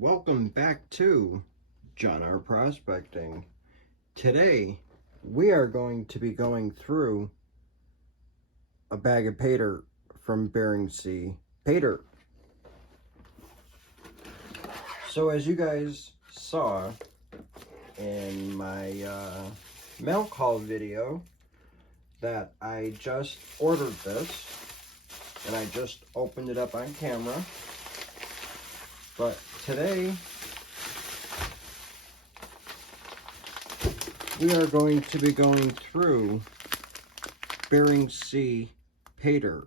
Welcome back to John R. Prospecting. Today we are going to be going through a bag of paydirt from Bering Sea Paydirt. So as you guys saw in my mail call video that I just ordered this and I just opened it up on camera. But today, we are going to be going through Bering Sea Paydirt.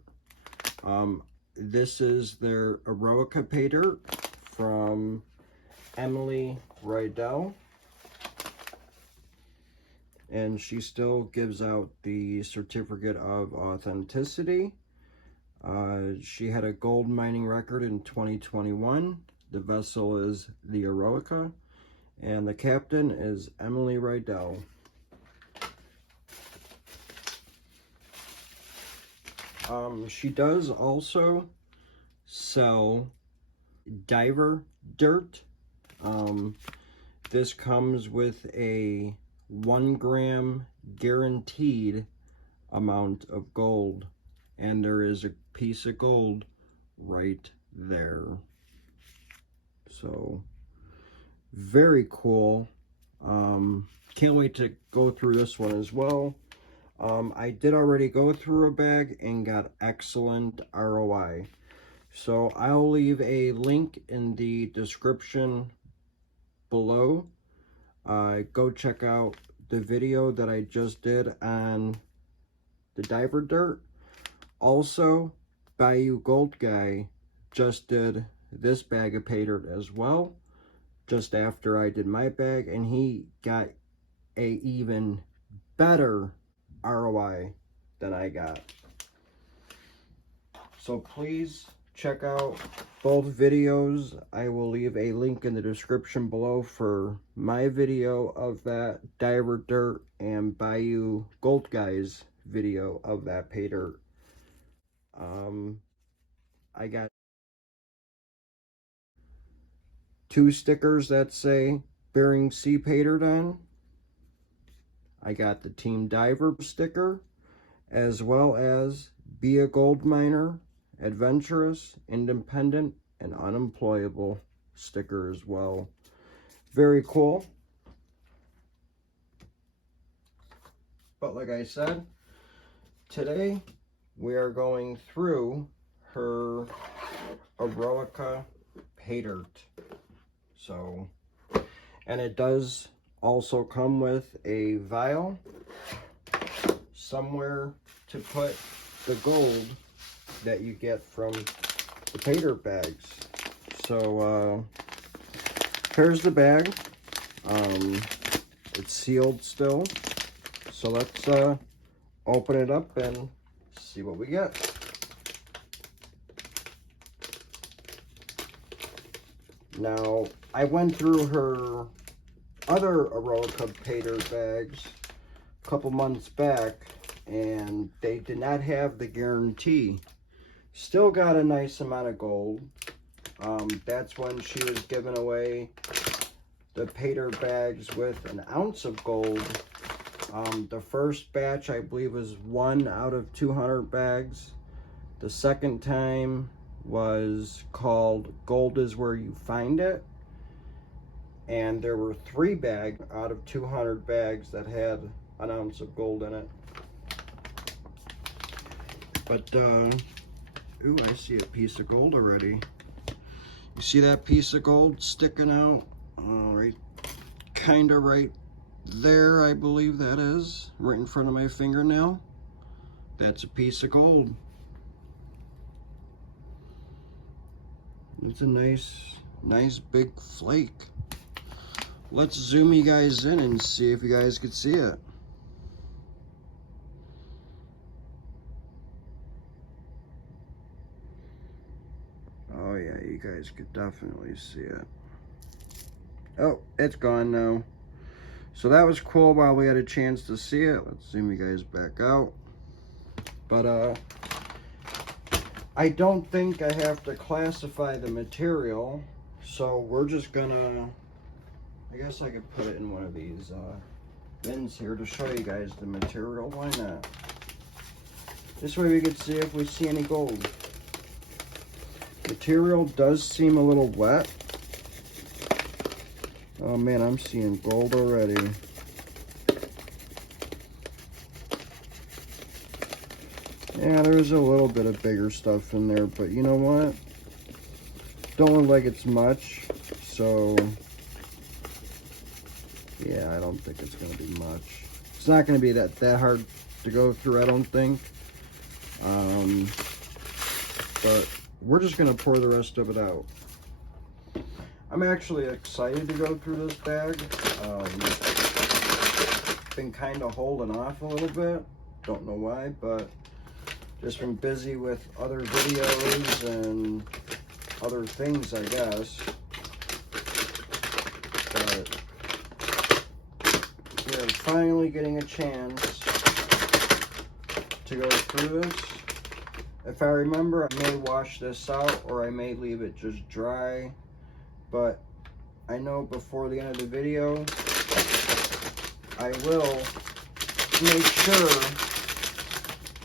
This is their Eroica Paydirt from Emily Riedel. And she still gives out the certificate of authenticity. She had a gold mining record in 2021. The vessel is the Eroica, and the captain is Emily Riedel. She does also sell Diver Dirt. This comes with a 1 gram guaranteed amount of gold, and there is a piece of gold right there. So very cool. Can't wait to go through this one as well. I did already go through a bag and got excellent ROI. So I'll leave a link in the description below. Go check out the video that I just did on the Diver Dirt. Also, Bayou Gold Guy just did this bag of paydirt as well, just after I did my bag, and he got a even better ROI than I got. So please check out both videos. I will leave a link in the description below for my video of that Diver Dirt and Bayou Gold Guy's video of that paydirt. I got 2 stickers that say Bering Sea Paydirt on. I got the Team Diver sticker, as well as Be a Gold Miner, Adventurous, Independent, and Unemployable sticker as well. Very cool. But like I said, today we are going through her Eroica Paydirt. So, and it does also come with a vial somewhere to put the gold that you get from the paydirt bags. So here's the bag. It's sealed still, so let's open it up and see what we get. Now, I went through her other Eroica Paydirt bags a couple months back, and they did not have the guarantee. Still got a nice amount of gold. That's when she was giving away the paydirt bags with an ounce of gold. The first batch, I believe, was 1 out of 200 bags. The second time was called Gold is Where You Find It, and there were 3 bags out of 200 bags that had an ounce of gold in it. But ooh, I see a piece of gold already. You see that piece of gold sticking out? Right, kind of right there, I believe that is, right in front of my fingernail. That's a piece of gold. It's a nice big flake. Let's zoom you guys in and see if you guys could see it. Oh yeah, you guys could definitely see it. Oh, it's gone now. So that was cool while we had a chance to see it. Let's zoom you guys back out. But I don't think I have to classify the material, So we're just gonna, I guess I could put it in one of these bins here to show you guys the material. Why not? This way we can see if we see any gold. Material does seem a little wet. Oh man, I'm seeing gold already. Yeah, there's a little bit of bigger stuff in there, but you know what? Don't look like it's much, so yeah, I don't think it's gonna be much. It's not gonna be that hard to go through, I don't think. But we're just gonna pour the rest of it out. I'm actually excited to go through this bag. Been kind of holding off a little bit. Don't know why, but just been busy with other videos and other things, I guess. But we're finally getting a chance to go through this. If I remember, I may wash this out or I may leave it just dry. But I know before the end of the video, I will make sure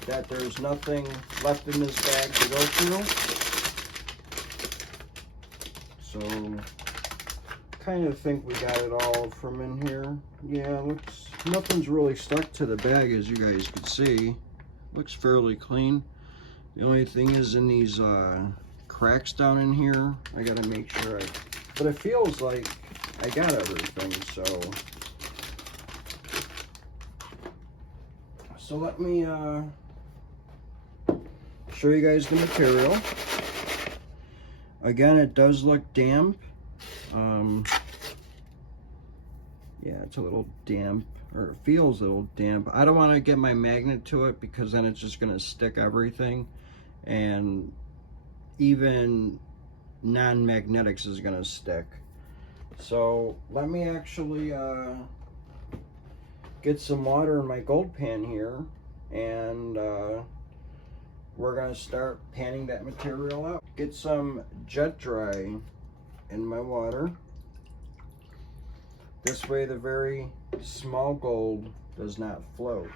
that there's nothing left in this bag to go through. So, kind of think we got it all from in here. Yeah, looks, nothing's really stuck to the bag, as you guys can see. Looks fairly clean. The only thing is in these cracks down in here, I gotta make sure but it feels like I got everything, so let me show you guys the material. Again, it does look damp. Yeah, it's a little damp, or it feels a little damp. I don't want to get my magnet to it because then it's just going to stick everything, and even non-magnetics is going to stick. So let me actually get some water in my gold pan here, and we're going to start panning that material out. Get some jet dry in my water. This way the very small gold does not float.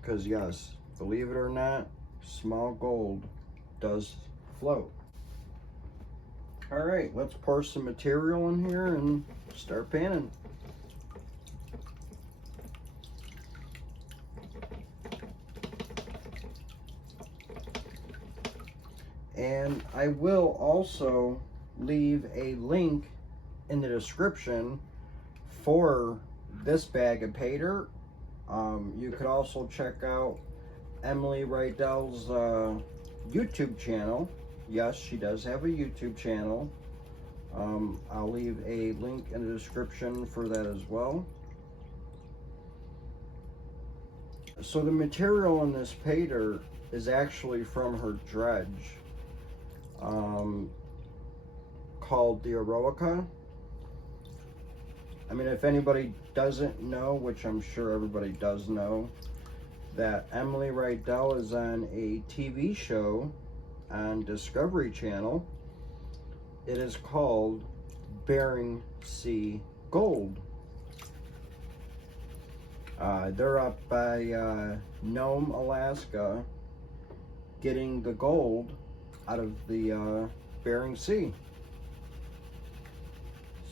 Because yes, believe it or not, small gold does float. Alright, let's pour some material in here and start panning. And I will also leave a link in the description for this bag of pay dirt. You could also check out Emily Riedel's YouTube channel. Yes, she does have a YouTube channel. I'll leave a link in the description for that as well. So the material in this pay dirt is actually from her dredge, called the Eroica. I mean, if anybody doesn't know, which I'm sure everybody does know, that Emily Riedel is on a TV show on Discovery Channel. It is called Bering Sea Gold. They're up by Nome, Alaska, getting the gold out of the Bering Sea.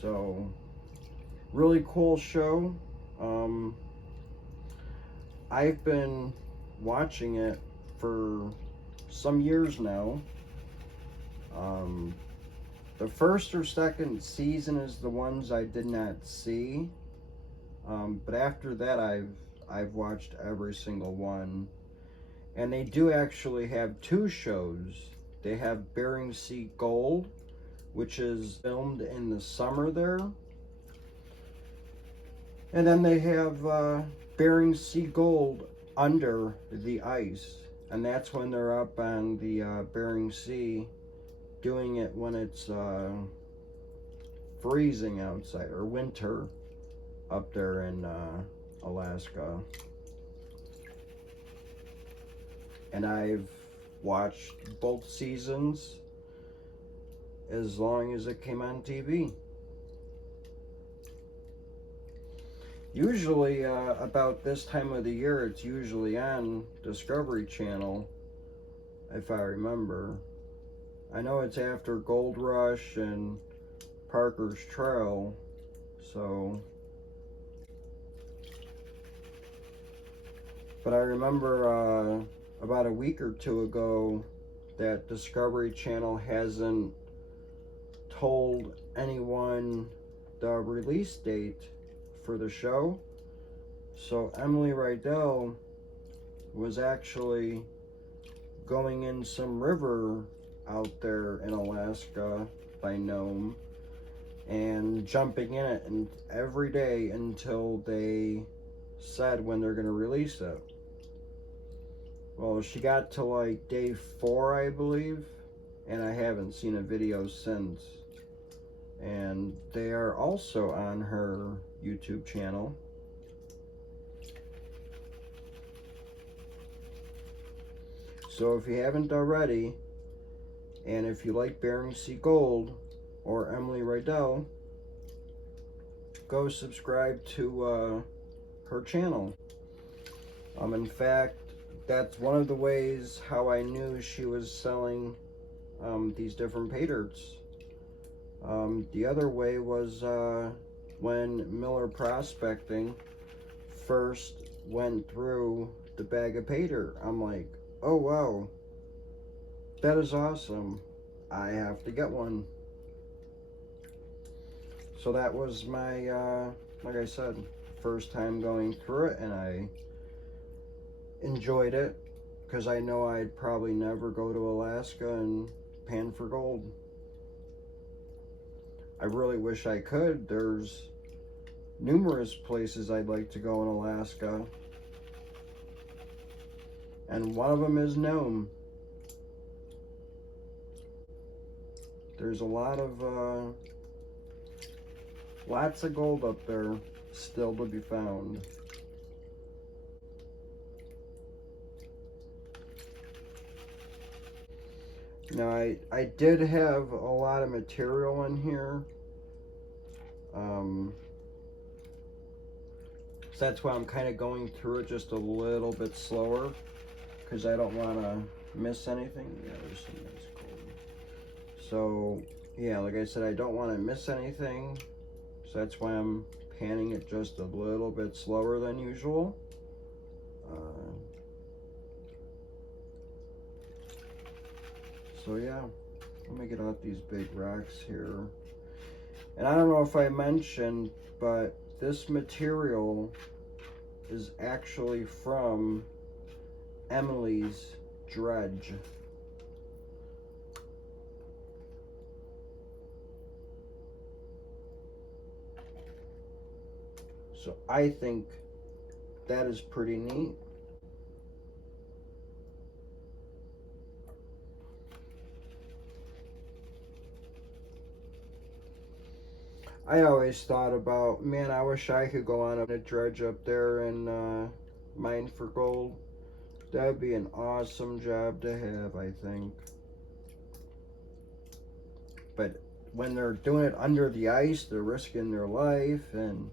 So, really cool show. I've been watching it for some years now. The first or second season is the ones I did not see, but after that I've watched every single one. And they do actually have two shows. They have Bering Sea Gold, which is filmed in the summer there, and then they have Bering Sea Gold under the ice, and that's when they're up on the Bering Sea doing it when it's freezing outside, or winter up there in Alaska. And I've watched both seasons. as long as it came on TV. Usually about this time of the year, it's usually on Discovery Channel, if I remember. I know it's after Gold Rush and Parker's Trail, so. But I remember about a week or two ago that Discovery Channel hasn't told anyone the release date for the show. So Emily Riedel was actually going in some river out there in Alaska by Nome and jumping in it and every day until they said when they're going to release it. Well, she got to like day 4, I believe, and I haven't seen a video since. And they are also on her YouTube channel. So if you haven't already, and if you like Bering Sea Gold or Emily Riedel, go subscribe to her channel. In fact, that's one of the ways how I knew she was selling these different paydirts. The other way was when Miller Prospecting first went through the bag of paydirt. I'm like, oh wow, that is awesome. I have to get one. So that was my, like I said, first time going through it, and I enjoyed it because I know I'd probably never go to Alaska and pan for gold. I really wish I could. There's numerous places I'd like to go in Alaska, and one of them is Nome. There's a lot of lots of gold up there still to be found. Now, I did have a lot of material in here. So that's why I'm kind of going through it just a little bit slower, because I don't want to miss anything. Yeah, there's some nice gold. So, yeah, like I said, I don't want to miss anything. So that's why I'm panning it just a little bit slower than usual. So yeah, let me get out these big rocks here. And I don't know if I mentioned, but this material is actually from Emily's dredge. So I think that is pretty neat. I always thought about, man, I wish I could go on a dredge up there and mine for gold. That would be an awesome job to have, I think. But when they're doing it under the ice, they're risking their life, and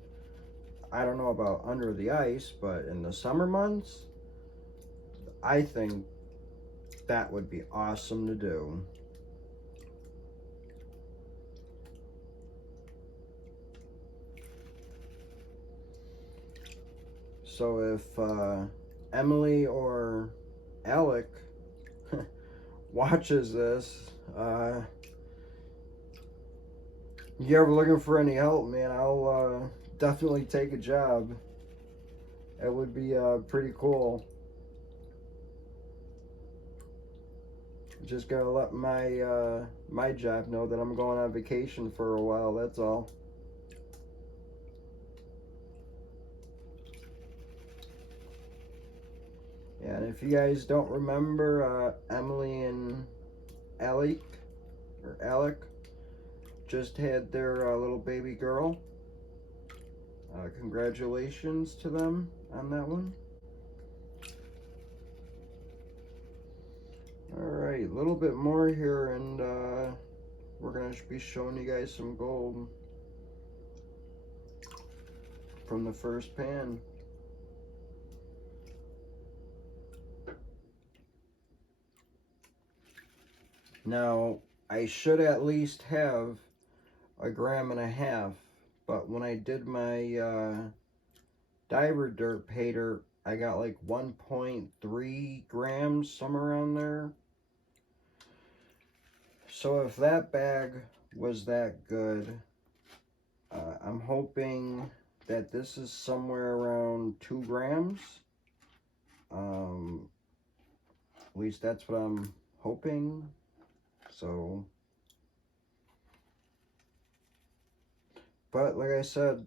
I don't know about under the ice, but in the summer months, I think that would be awesome to do. So if Emily or Alec watches this, you ever looking for any help, man, I'll definitely take a job. It would be pretty cool. Just gotta let my my job know that I'm going on vacation for a while, that's all. Yeah, and if you guys don't remember, Emily and Alec just had their little baby girl. Congratulations to them on that one. Alright, a little bit more here, and we're going to be showing you guys some gold from the first pan. Now, I should at least have 1.5 grams, but when I did my Diver Dirt Paydirt, I got like 1.3 grams, somewhere around there. So if that bag was that good, I'm hoping that this is somewhere around 2 grams. At least that's what I'm hoping. So, but like I said,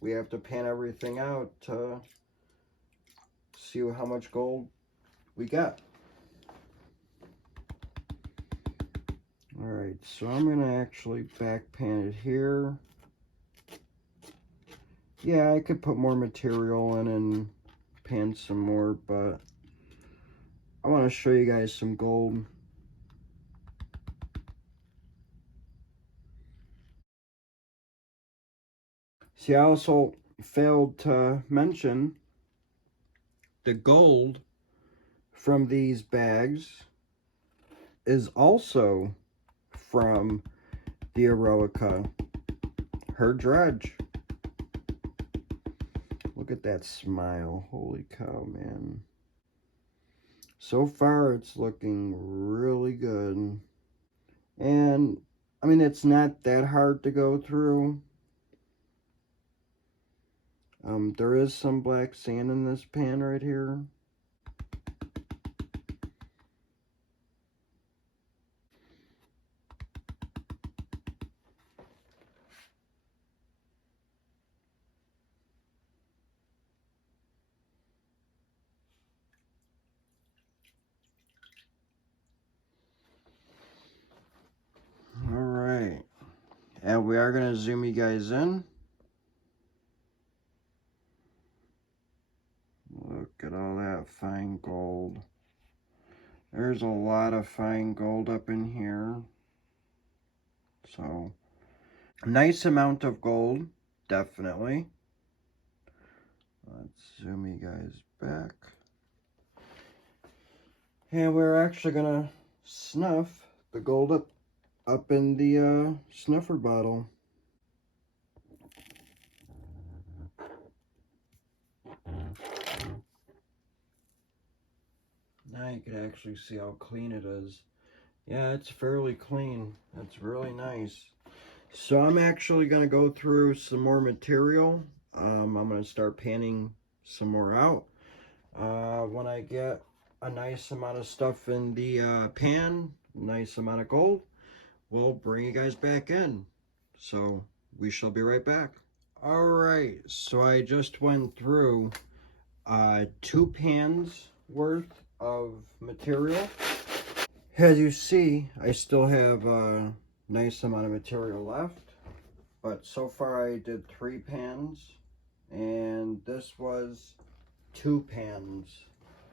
we have to pan everything out to see how much gold we got. Alright, so I'm going to actually back pan it here. Yeah, I could put more material in and pan some more, but I want to show you guys some gold. See, I also failed to mention the gold from these bags is also from the Eroica, her dredge. Look at that smile. Holy cow, man. So far, it's looking really good. And, I mean, it's not that hard to go through. There is some black sand in this pan right here. Alright. And we are going to zoom you guys in. Look at all that fine gold. There's a lot of fine gold up in here. So, nice amount of gold, definitely. Let's zoom you guys back. And we're actually gonna snuff the gold up in the snuffer bottle. Now you can actually see how clean it is. Yeah, it's fairly clean. That's really nice. So I'm actually going to go through some more material. I'm going to start panning some more out. When I get a nice amount of stuff in the pan, nice amount of gold, we'll bring you guys back in. So we shall be right back. Alright, so I just went through 2 pans worth of material. As you see, I still have a nice amount of material left, but so far I did 3 pans, and this was 2 pans.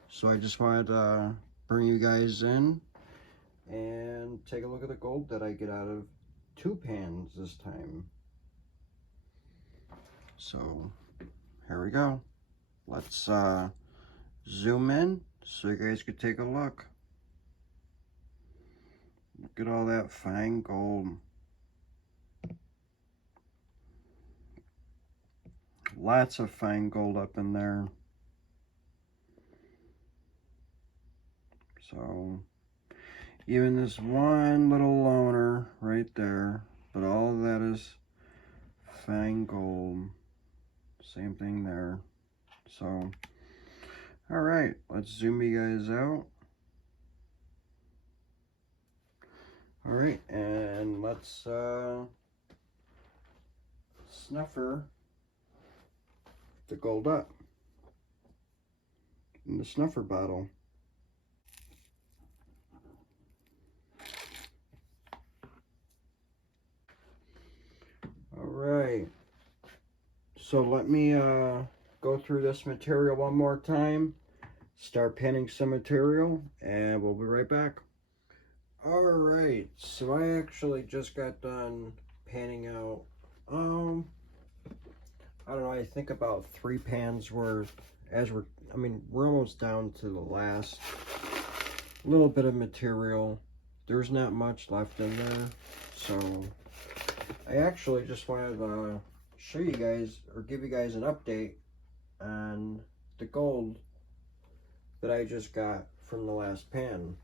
So I just wanted to bring you guys in and take a look at the gold that I get out of 2 pans this time. So here we go. Let's zoom in so you guys could take a look. Look at all that fine gold. Lots of fine gold up in there. So, even this one little loner right there, but all of that is fine gold. Same thing there. So, alright, let's zoom you guys out. Alright, and let's snuffer the gold up in the snuffer bottle. Alright, so let me go through this material one more time, start panning some material, and we'll be right back. Alright, so I actually just got done panning out, I don't know, I think about 3 pans worth. We're almost down to the last little bit of material. There's not much left in there, so I actually just wanted to show you guys, or give you guys an update on the gold that I just got from the last pan.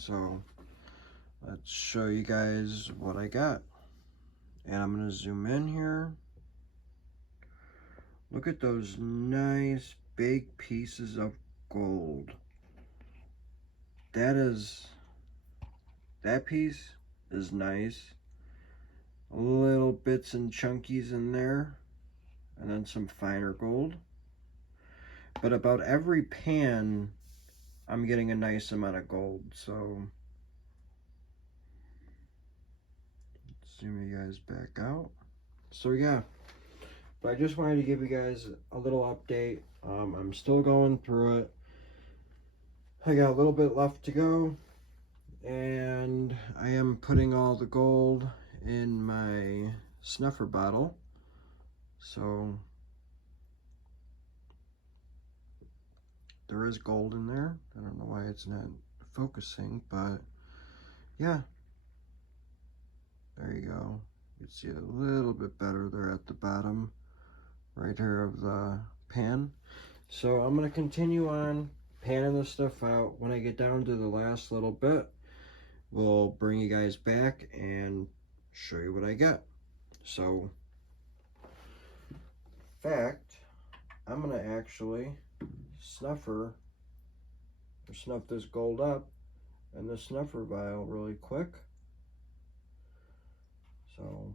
So let's show you guys what I got. And I'm going to zoom in here. Look at those nice big pieces of gold. That piece is nice. Little bits and chunkies in there. And then some finer gold. But about every pan, I'm getting a nice amount of gold. So let's zoom you guys back out. So yeah. But I just wanted to give you guys a little update. I'm still going through it. I got a little bit left to go. And I am putting all the gold in my snuffer bottle. So there is gold in there. I don't know why it's not focusing, but yeah. There you go. You can see a little bit better there at the bottom right here of the pan. So I'm going to continue on panning this stuff out. When I get down to the last little bit, we'll bring you guys back and show you what I got. So, in fact, I'm going to actually snuff this gold up in the snuffer vial really quick. So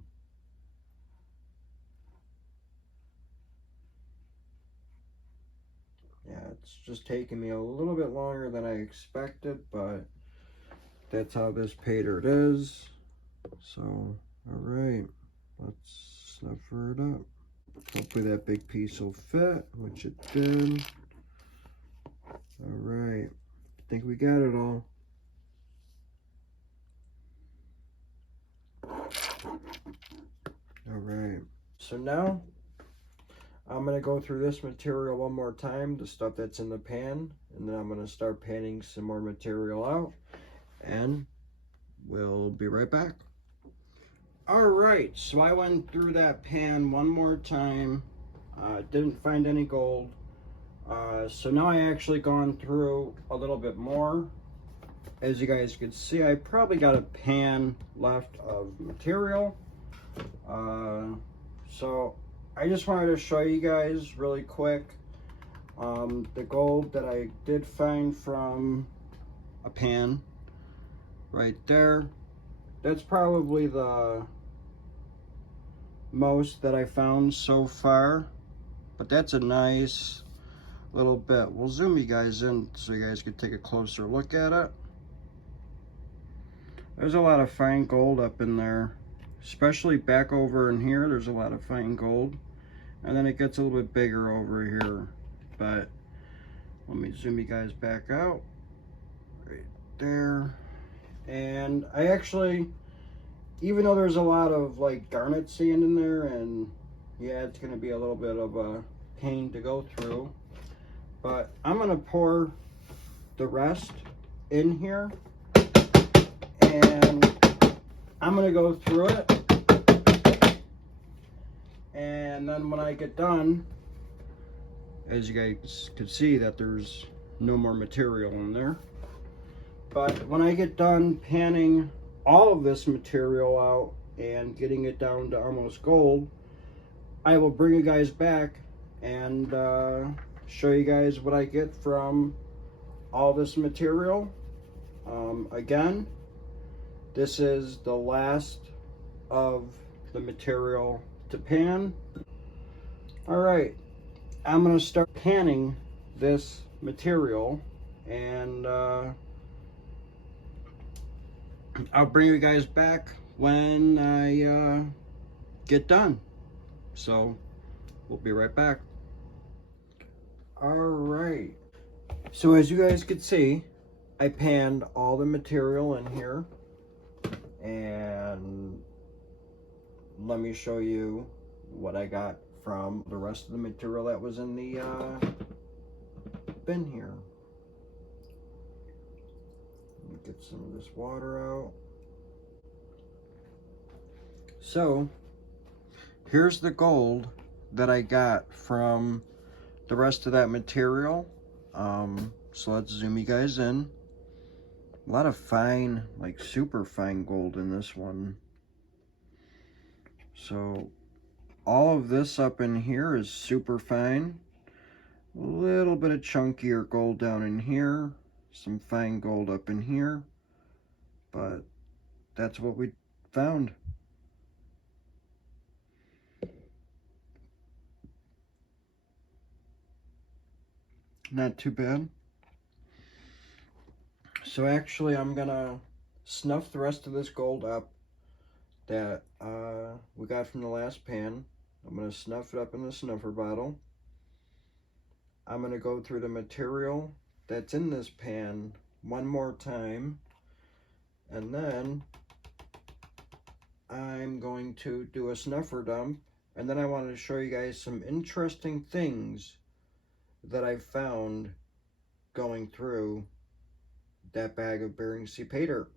yeah, it's just taking me a little bit longer than I expected, but that's how this pay dirt is. So, all right, let's snuffer it up. Hopefully that big piece will fit, which it did. All right, I think we got it all. All right, so now I'm going to go through this material one more time, the stuff that's in the pan, and then I'm going to start panning some more material out, and we'll be right back. All right, so I went through that pan one more time, didn't find any gold, so now I actually gone through a little bit more. As you guys can see, I probably got a pan left of material, so I just wanted to show you guys really quick the gold that I did find from a pan right there. That's probably the most that I found so far, but that's a nice little bit. We'll zoom you guys in so you guys can take a closer look at it. There's a lot of fine gold up in there, especially back over in here. There's a lot of fine gold, and then it gets a little bit bigger over here. But let me zoom you guys back out right there. And I actually, even though there's a lot of like garnet sand in there, and yeah, it's going to be a little bit of a pain to go through, but I'm going to pour the rest in here, and I'm going to go through it, and then when I get done, as you guys can see, that there's no more material in there. But when I get done panning all of this material out and getting it down to almost gold, I will bring you guys back and show you guys what I get from all this material. Again, this is the last of the material to pan. All right, I'm gonna start panning this material, and I'll bring you guys back when I get done. So we'll be right back. All right, so as you guys can see, I panned all the material in here, and let me show you what I got from the rest of the material that was in the bin here. Let me get some of this water out. So here's the gold that I got from the rest of that material. So let's zoom you guys in. A lot of fine, like super fine gold in this one. So all of this up in here is super fine. A little bit of chunkier gold down in here. Some fine gold up in here. But that's what we found. Not too bad. So actually I'm gonna snuff the rest of this gold up that we got from the last pan. I'm gonna snuff it up in the snuffer bottle. I'm gonna go through the material that's in this pan one more time, and then I'm going to do a snuffer dump, and then I wanted to show you guys some interesting things that I found going through that bag of Bering Sea Paydirt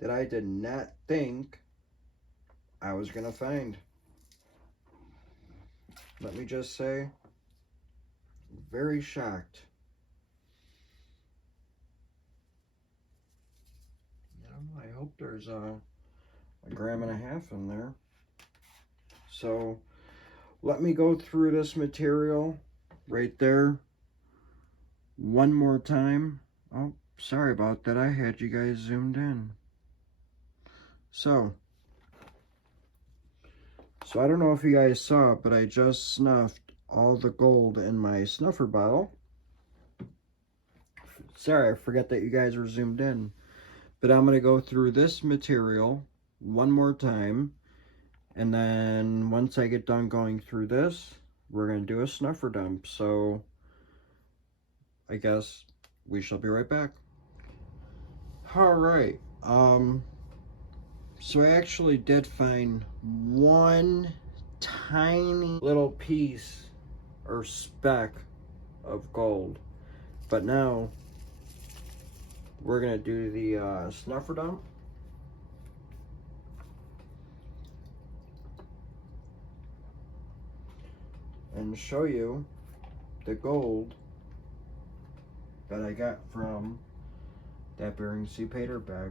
that I did not think I was gonna find. Let me just say, very shocked. I hope there's a 1.5 grams in there. So let me go through this material right there one more time. Oh, sorry about that. I had you guys zoomed in. So I don't know if you guys saw it, but I just snuffed all the gold in my snuffer bottle. Sorry, I forgot that you guys were zoomed in. But I'm going to go through this material one more time. And then once I get done going through this, we're going to do a snuffer dump. So I guess we shall be right back. All right. So I actually did find one tiny little piece or speck of gold. But now we're going to do the snuffer dump. And show you the gold that I got from that Bering Sea Paydirt bag.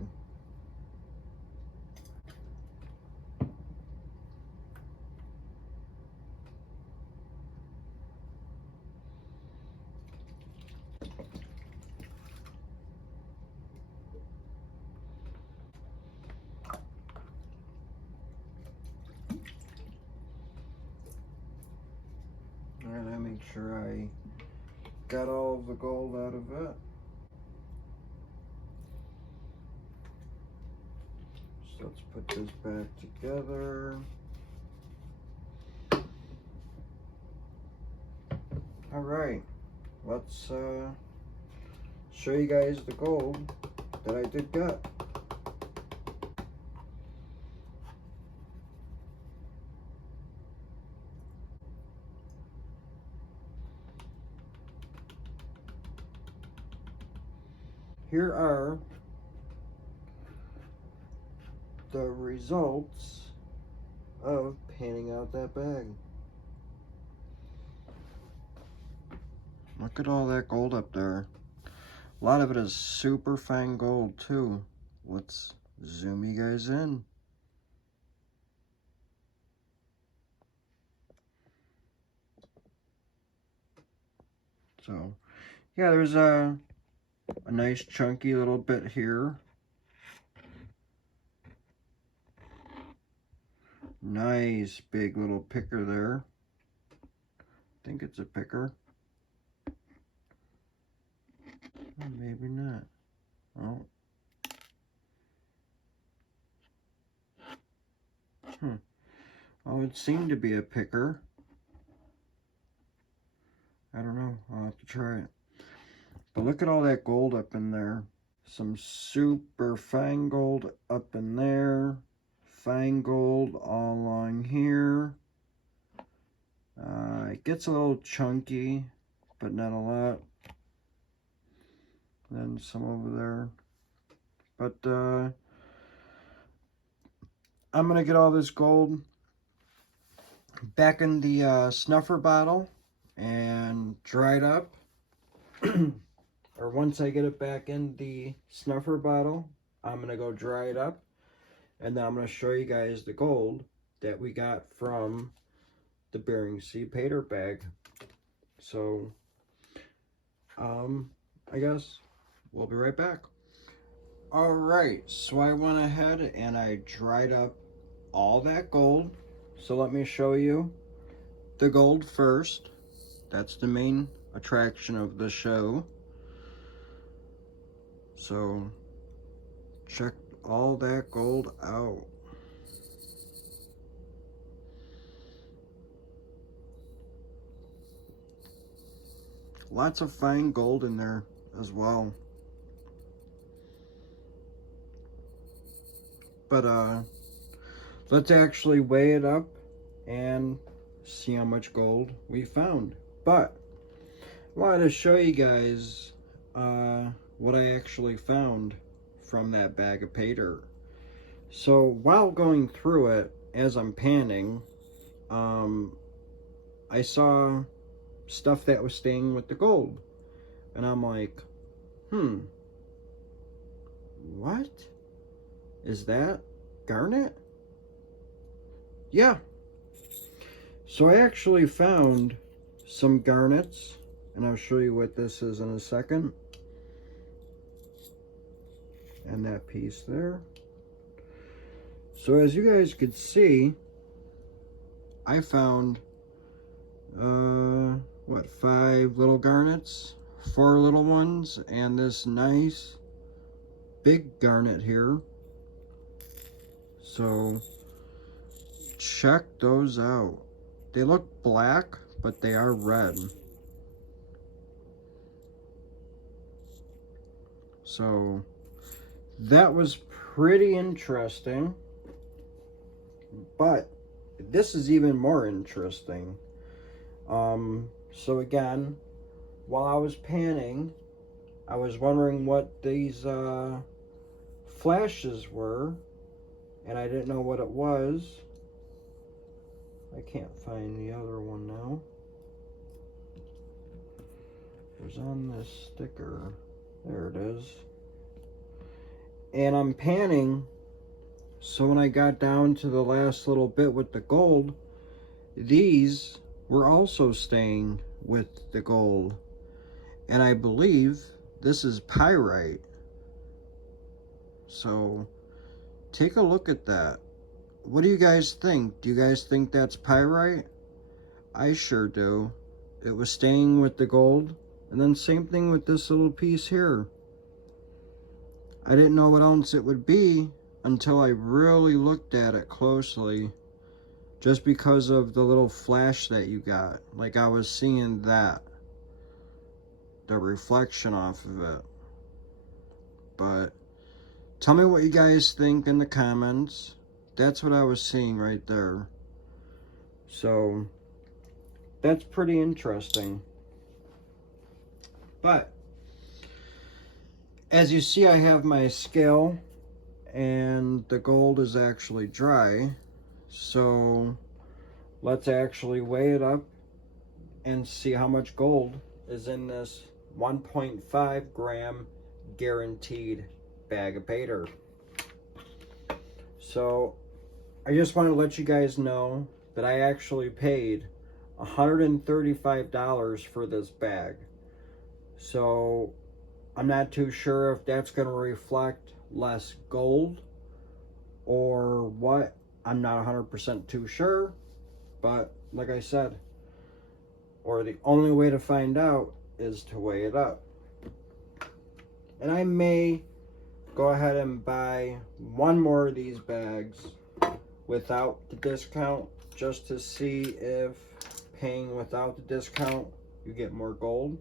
And I make sure I got all of the gold out of it. So let's put this back together. All right, let's show you guys the gold that I did get. Here are the results of panning out that bag. Look at all that gold up there. A lot of it is super fine gold too. Let's zoom you guys in. So yeah, there's a nice chunky little bit here. Nice big little picker there. I think it's a picker. Or maybe not. Oh. Oh, it seemed to be a picker. I don't know. I'll have to try it. But look at all that gold up in there. Some super fine gold up in there. Fine gold all along here. It gets a little chunky, but not a lot. Then some over there. But I'm going to get all this gold back in the snuffer bottle and dry it up. Or once I get it back in the snuffer bottle, I'm going to go dry it up. And then I'm going to show you guys the gold that we got from the Bering Sea Paydirt bag. So, I guess we'll be right back. Alright, so I went ahead and I dried up all that gold. So let me show you the gold first. That's the main attraction of the show. So check all that gold out. Lots of fine gold in there as well. But let's actually weigh it up and see how much gold we found. But I wanted to show you guys what I actually found from that bag of pay dirt. So while going through it, as I'm panning, I saw stuff that was staying with the gold. And I'm like, what? Is that garnet? Yeah. So I actually found some garnets, and I'll show you what this is in a second. And that piece there. So as you guys could see, I found, 5 little garnets, 4 little ones, and this nice big garnet here. So check those out. They look black, but they are red. So that was pretty interesting. But this is even more interesting. So again, while I was panning, I was wondering what these flashes were, and I didn't know what it was. I can't find the other one now. It was on this sticker. There it is. And I'm panning, so when I got down to the last little bit with the gold, these were also staying with the gold. And I believe this is pyrite. So take a look at that. What do you guys think? Do you guys think that's pyrite? I sure do. It was staying with the gold. And then same thing with this little piece here. I didn't know what else it would be until I really looked at it closely. Just because of the little flash that you got. Like I was seeing that. The reflection off of it. But tell me what you guys think in the comments. That's what I was seeing right there. So that's pretty interesting. But as you see, I have my scale and the gold is actually dry. So let's actually weigh it up and see how much gold is in this 1.5 gram guaranteed bag of pay dirt. So I just want to let you guys know that I actually paid $135 for this bag. So I'm not too sure if that's going to reflect less gold or what. I'm not 100% too sure, but like I said, or the only way to find out is to weigh it up. And I may go ahead and buy one more of these bags without the discount, just to see if paying without the discount you get more gold.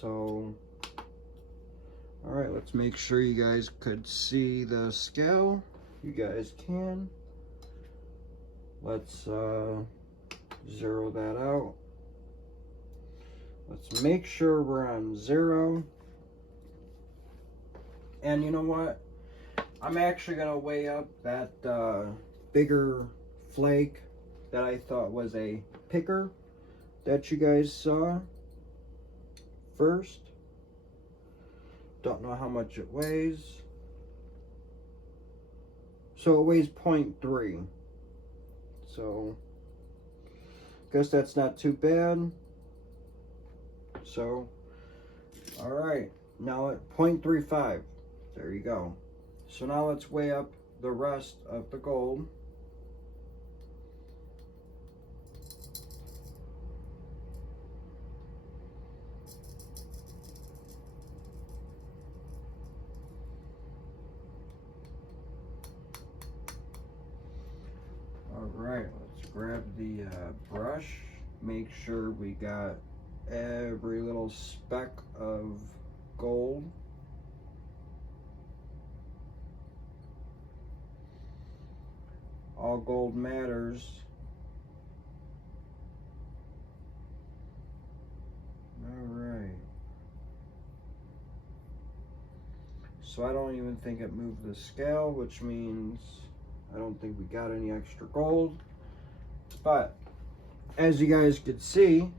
So, all right, let's make sure you guys could see the scale. You guys can. Let's zero that out. Let's make sure we're on 0. And you know what? I'm actually gonna weigh up that bigger flake that I thought was a picker that you guys saw first. Don't know how much it weighs. So it weighs 0.3. So guess that's not too bad. So all right, now at 0.35. There you go. So now let's weigh up the rest of the gold. Alright, let's grab the brush. Make sure we got every little speck of gold. All gold matters. Alright. So I don't even think it moved the scale, which means I don't think we got any extra gold. But as you guys could see,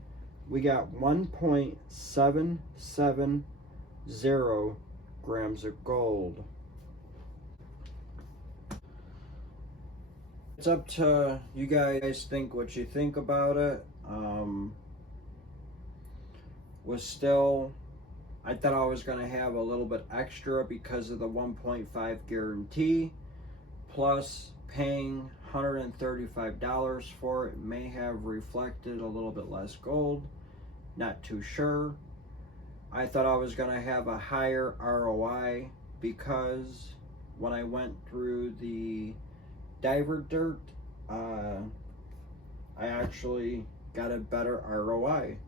we got 1.770 grams of gold. It's up to you guys, think what you think about it. I thought I was gonna have a little bit extra because of the 1.5 guarantee, plus paying $135 for it may have reflected a little bit less gold. Not too sure. I thought I was gonna have a higher ROI because when I went through the Diver Dirt, I actually got a better ROI.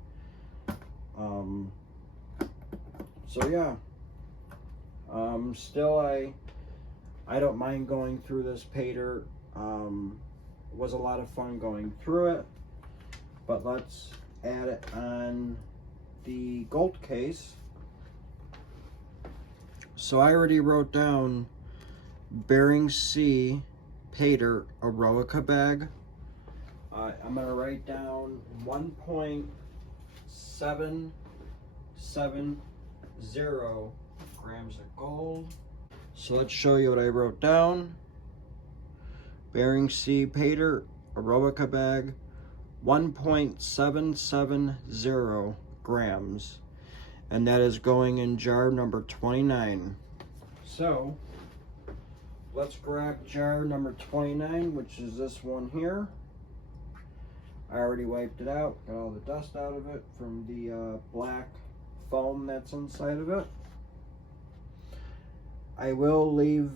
So yeah, still I don't mind going through this paydirt. It was a lot of fun going through it, but let's add it on the gold case. So I already wrote down Bering Sea Paydirt Eroica bag. I'm gonna write down 1.770 grams of gold. So let's show you what I wrote down. Bering Sea Paydirt Eroica bag, 1.770 grams, and that is going in jar number 29. So let's grab jar number 29, which is this one here. I already wiped it out, got all the dust out of it from the black foam that's inside of it. I will leave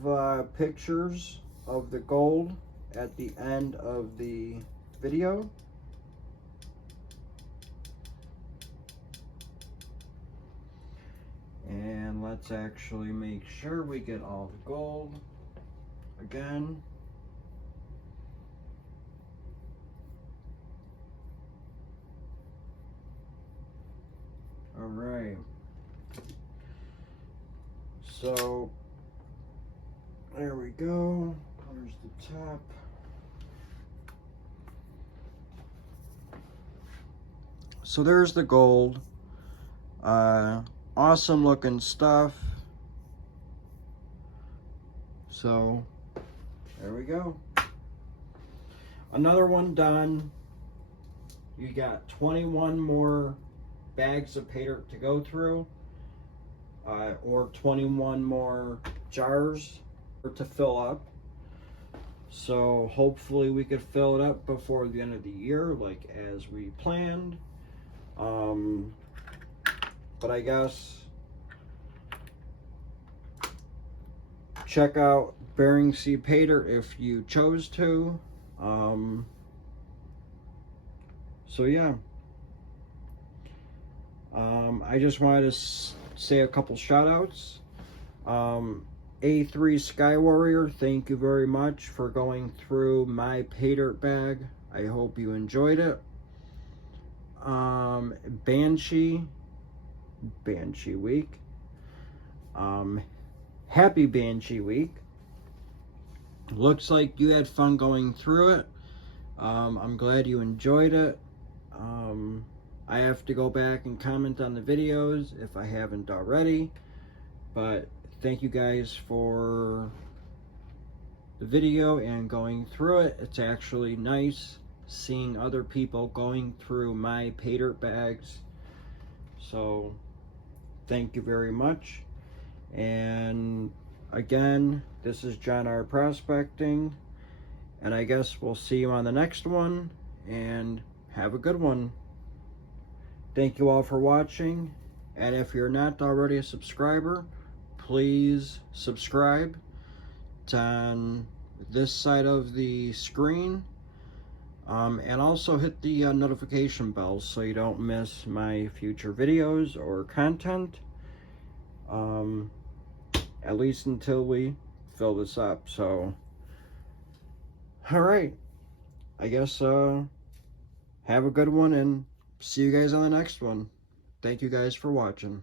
pictures of the gold at the end of the video. And let's actually make sure we get all the gold again. All right. So there we go. There's the top. So there's the gold. Awesome looking stuff. So there we go. Another one done. You got 21 more bags of paydirt to go through, or 21 more jars to fill up. So hopefully we could fill it up before the end of the year, like as we planned. But I guess check out Bering Sea Paydirt if you chose to. So yeah, I just wanted to say a couple shout outs. A3 Sky Warrior, thank you very much for going through my Paydirt bag. I hope you enjoyed it. Banshee Week. Happy Banshee Week. Looks like you had fun going through it. I'm glad you enjoyed it. I have to go back and comment on the videos if I haven't already. But thank you guys for the video and going through it. It's actually nice seeing other people going through my Paydirt bags. So thank you very much. And again, this is John R. Prospecting, and I guess we'll see you on the next one, and have a good one. Thank you all for watching, and if you're not already a subscriber, please subscribe. It's on this side of the screen, and also hit the notification bell so you don't miss my future videos or content, at least until we fill this up. So alright, I guess have a good one, and see you guys on the next one. Thank you guys for watching.